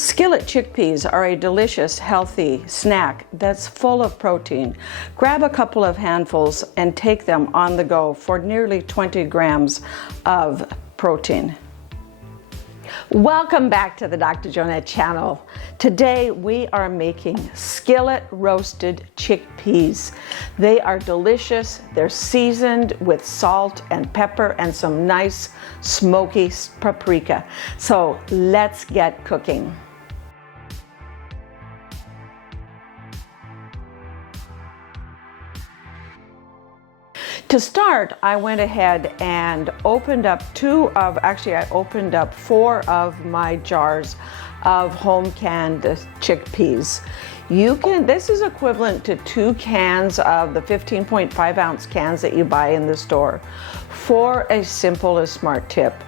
Skillet chickpeas are a delicious, healthy snack that's full of protein. Grab a couple of handfuls and take them on the go for nearly 20 grams of protein. Welcome back to the Dr. Jonette channel. Today we are making skillet-roasted chickpeas. They are delicious. They're seasoned with salt and pepper and some nice smoky paprika. So let's get cooking. To start, I went ahead and opened up I opened up 4 of my jars of home canned chickpeas. This is equivalent to 2 cans of the 15.5 ounce cans that you buy in the store. For a simple and smart tip,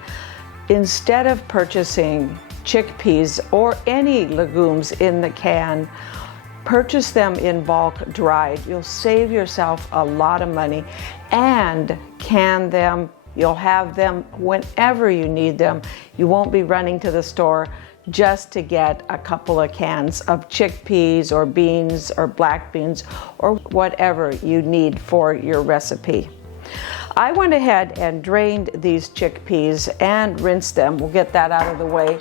instead of purchasing chickpeas or any legumes in the can, purchase them in bulk dried. You'll save yourself a lot of money, and can them. You'll have them whenever you need them. You won't be running to the store just to get a couple of cans of chickpeas or beans or black beans or whatever you need for your recipe. I went ahead and drained these chickpeas and rinsed them. We'll get that out of the way.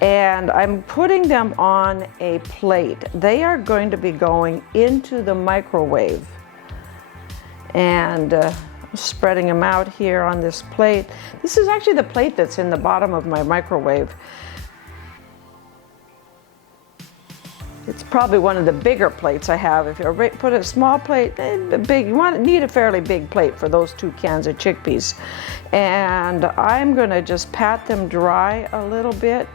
And I'm putting them on a plate. They are going to be going into the microwave. And I'm spreading them out here on this plate. This is actually the plate that's in the bottom of my microwave. It's probably one of the bigger plates I have. If you put a small plate, you need a fairly big plate for those 2 cans of chickpeas. And I'm gonna just pat them dry a little bit.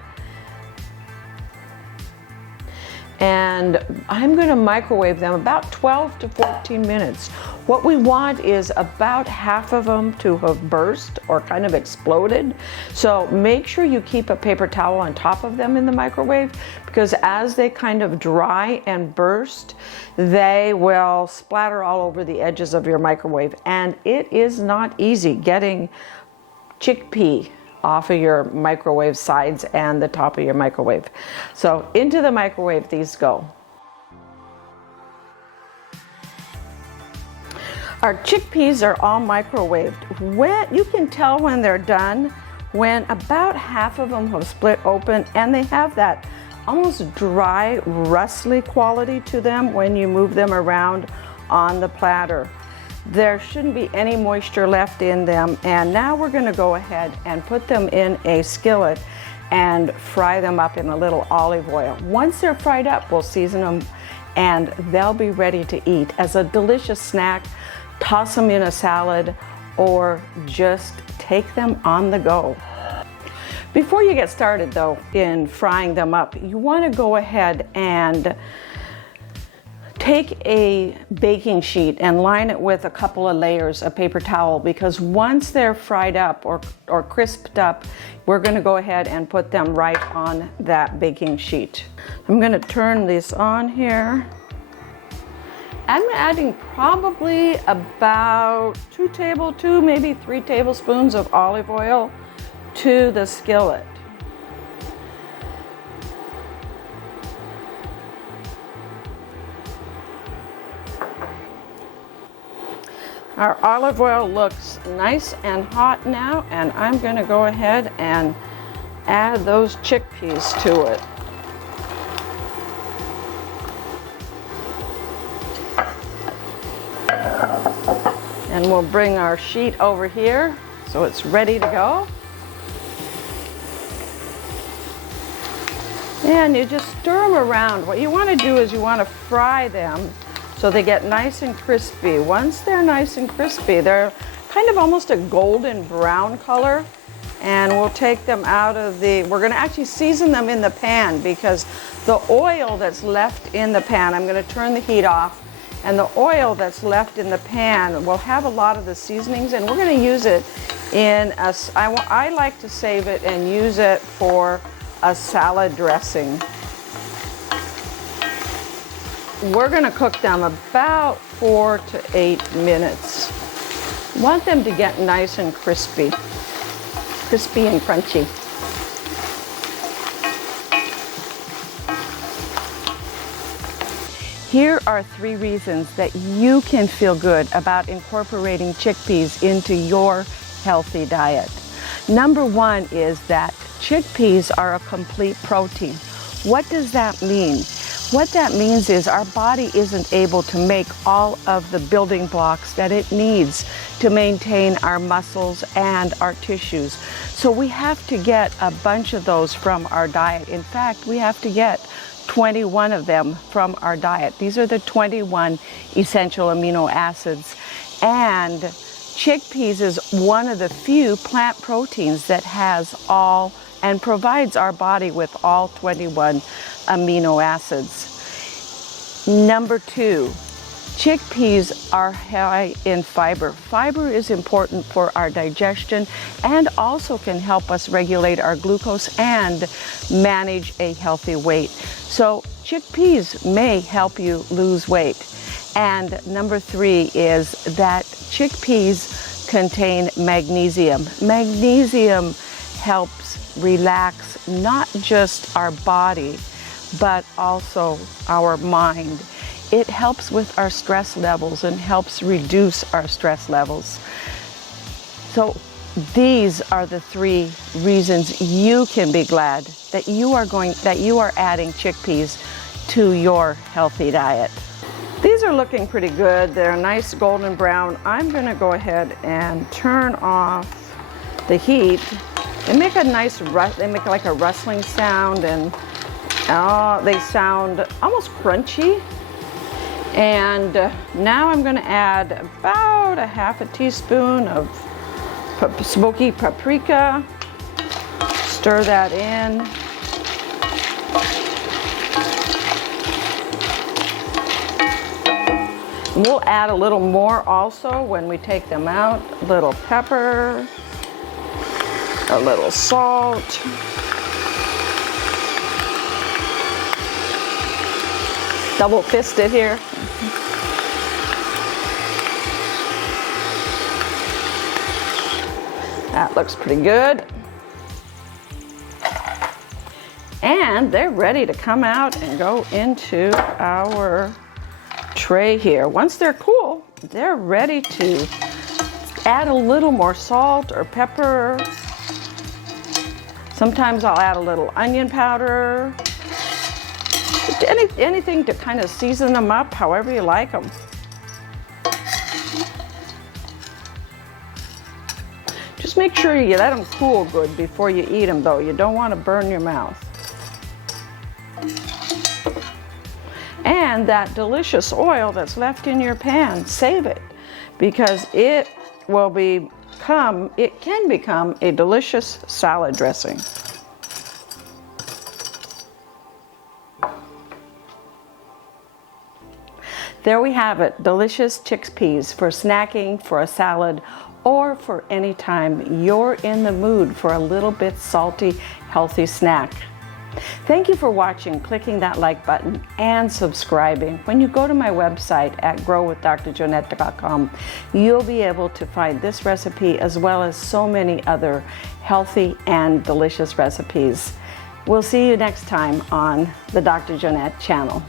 And I'm going to microwave them about 12 to 14 minutes. What we want is about half of them to have burst or kind of exploded. So make sure you keep a paper towel on top of them in the microwave, because as they kind of dry and burst, they will splatter all over the edges of your microwave. And it is not easy getting chickpea off of your microwave sides and the top of your microwave. So into the microwave these go. Our chickpeas are all microwaved. You can tell when they're done when about half of them have split open and they have that almost dry, rustly quality to them when you move them around on the platter. There shouldn't be any moisture left in them, and now we're going to go ahead and put them in a skillet and fry them up in a little olive oil. Once they're fried up, we'll season them and they'll be ready to eat as a delicious snack. Toss them in a salad or just take them on the go. Before you get started though in frying them up, you want to go ahead and take a baking sheet and line it with a couple of layers of paper towel, because once they're fried up or crisped up, we're going to go ahead and put them right on that baking sheet. I'm going to turn this on here. I'm adding probably about 2 maybe 3 tablespoons of olive oil to the skillet. Our olive oil looks nice and hot now, and I'm going to go ahead and add those chickpeas to it. And we'll bring our sheet over here so it's ready to go. And you just stir them around. What you want to do is you want to fry them so they get nice and crispy. Once they're nice and crispy, they're kind of almost a golden brown color. And we'll take them out of we're gonna actually season them in the pan, because the oil that's left in the pan, I'm gonna turn the heat off, and the oil that's left in the pan will have a lot of the seasonings, and we're gonna use it in I like to save it and use it for a salad dressing. We're going to cook them about 4 to 8 minutes. Want them to get nice and crispy and crunchy. Here are 3 reasons that you can feel good about incorporating chickpeas into your healthy diet. Number 1 is that chickpeas are a complete protein. What does that mean? What that means is our body isn't able to make all of the building blocks that it needs to maintain our muscles and our tissues. So we have to get a bunch of those from our diet. In fact, we have to get 21 of them from our diet. These are the 21 essential amino acids. And chickpeas is one of the few plant proteins that has all and provides our body with all 21 amino acids. Number 2, chickpeas are high in fiber. Fiber is important for our digestion and also can help us regulate our glucose and manage a healthy weight. So chickpeas may help you lose weight. And number 3 is that chickpeas contain magnesium. Magnesium helps relax not just our body, but also our mind. It helps with our stress levels and helps reduce our stress levels. So these are the 3 reasons you can be glad that you are adding chickpeas to your healthy diet. These are looking pretty good. They're nice golden brown. I'm going to go ahead and turn off the heat. They make a nice they make like a rustling sound, and they sound almost crunchy. And now I'm going to add about a half a teaspoon of smoky paprika. Stir that in. We'll add a little more also when we take them out. A little pepper, a little salt. Double fisted here. That looks pretty good. And they're ready to come out and go into our tray here. Once they're cool, they're ready to add a little more salt or pepper. Sometimes I'll add a little onion powder. Anything to kind of season them up however you like them. Just make sure you let them cool good before you eat them though. You don't want to burn your mouth. And that delicious oil that's left in your pan, save it, because it can become a delicious salad dressing. There we have it, delicious chickpeas for snacking, for a salad, or for any time you're in the mood for a little bit salty, healthy snack. Thank you for watching, clicking that like button, and subscribing. When you go to my website at growwithdrjonette.com, you'll be able to find this recipe as well as so many other healthy and delicious recipes. We'll see you next time on the Dr. Jonette channel.